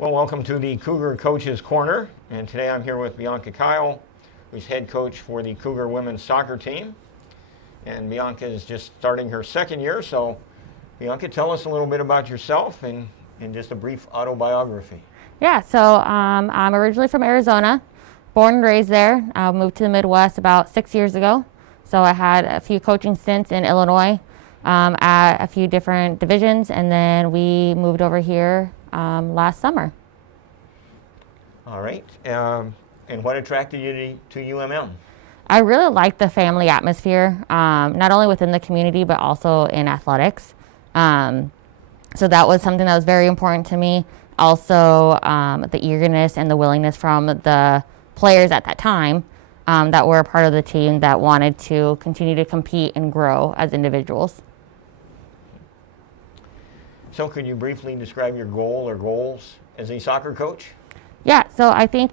Well, welcome to the Cougar Coaches Corner, and today I'm here with Bianca Keil, who's head coach for the Cougar women's soccer team. And Bianca is just starting her second year, so Bianca, tell us a little bit about yourself and just a brief autobiography. Yeah, so I'm originally from Arizona, born and raised there. I moved to the Midwest about 6 years ago. So I had a few coaching stints in Illinois at a few different divisions, and then we moved over here last summer. All right. And what attracted you to UMM? I really like the family atmosphere, not only within the community, but also in athletics. So that was something that was very important to me. Also, the eagerness and the willingness from the players at that time that were a part of the team that wanted to continue to compete and grow as individuals. So could you briefly describe your goal or goals as a soccer coach? Yeah, so I think,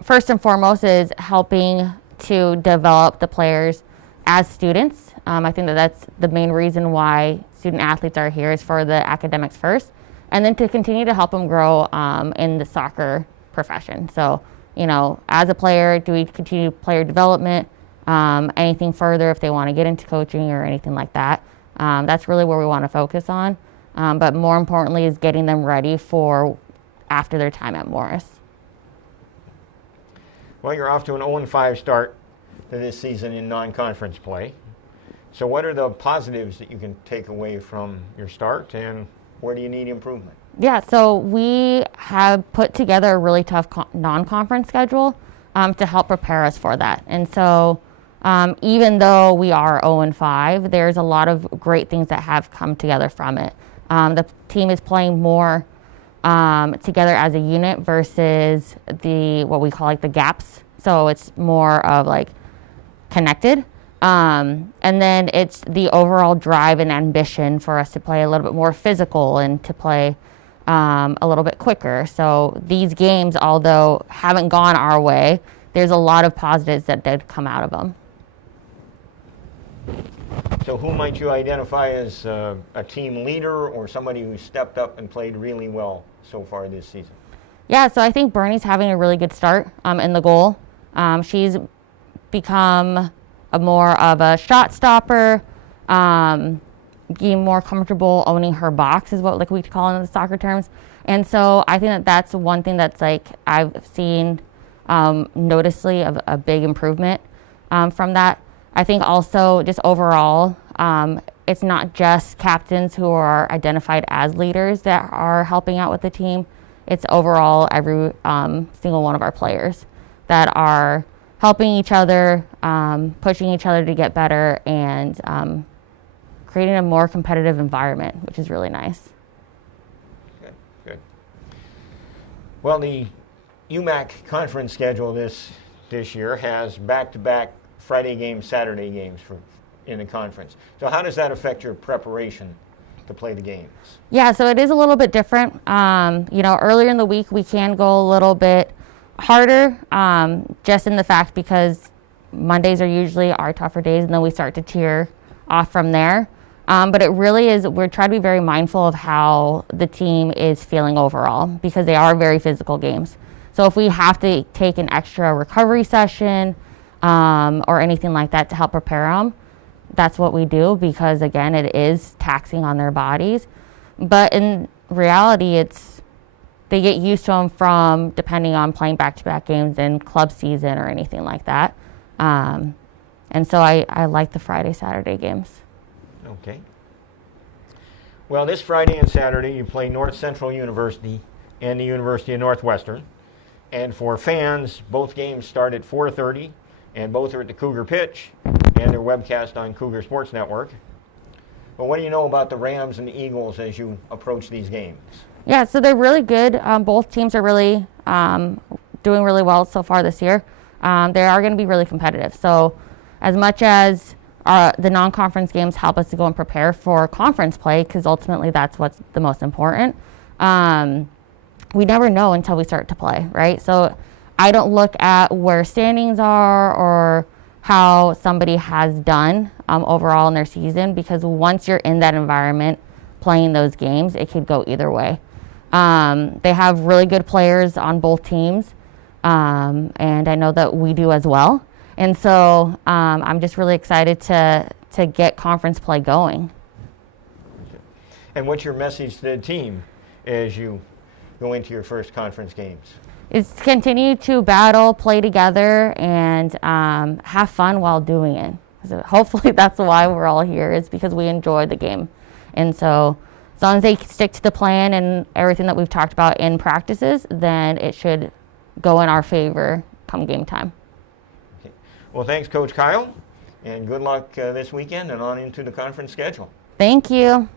first and foremost is helping to develop the players as students. I think that's the main reason why student athletes are here, is for the academics first, and then to continue to help them grow in the soccer profession. So, as a player, do we continue player development, anything further if they want to get into coaching or anything like that. That's really where we want to focus on. But more importantly is getting them ready for after their time at Morris. Well, you're off to an 0-5 start to this season in non-conference play. So what are the positives that you can take away from your start, and where do you need improvement? Yeah, so we have put together a really tough non-conference schedule to help prepare us for that. And so even though we are 0-5, there's a lot of great things that have come together from it. The team is playing more together as a unit versus what we call the gaps. So it's more of connected. And then it's the overall drive and ambition for us to play a little bit more physical and to play a little bit quicker. So these games, although haven't gone our way, there's a lot of positives that did come out of them. So who might you identify as a team leader or somebody who stepped up and played really well so far this season? Yeah, so I think Bernie's having a really good start in the goal. She's become more of a shot stopper, being more comfortable owning her box is what we call it in the soccer terms. And so I think that's one thing that's I've seen noticeably of a big improvement from that. I think also just overall, it's not just captains who are identified as leaders that are helping out with the team. It's overall every single one of our players that are helping each other, pushing each other to get better, and creating a more competitive environment, which is really nice. Good. Well, the UMAC conference schedule this year has back-to-back Friday games, Saturday games in the conference. So how does that affect your preparation to play the games? Yeah, so it is a little bit different. Earlier in the week we can go a little bit harder, just in the fact because Mondays are usually our tougher days, and then we start to tear off from there. But it really is, we're trying to be very mindful of how the team is feeling overall, because they are very physical games. So if we have to take an extra recovery session or anything like that to help prepare them, that's what we do, because again, it is taxing on their bodies. But in reality, they get used to them from depending on playing back-to-back games in club season or anything like that. And so I like the Friday, Saturday games. Okay. Well, this Friday and Saturday you play North Central University and the University of Northwestern. And for fans, both games start at 4:30, and both are at the Cougar pitch, and they're webcast on Cougar Sports Network. But what do you know about the Rams and the Eagles as you approach these games? Yeah, so they're really good. Both teams are really doing really well so far this year. They are going to be really competitive. So as much as the non-conference games help us to go and prepare for conference play, because ultimately that's what's the most important, we never know until we start to play, right? So I don't look at where standings are or how somebody has done overall in their season, because once you're in that environment playing those games, it could go either way. They have really good players on both teams, and I know that we do as well. And so I'm just really excited to get conference play going. And what's your message to the team as you go into your first conference games? Is continue to battle, play together, and have fun while doing it. So hopefully that's why we're all here, is because we enjoy the game. And so as long as they stick to the plan and everything that we've talked about in practices, then it should go in our favor come game time. Okay. Well, thanks, Coach Keil, and good luck this weekend and on into the conference schedule. Thank you.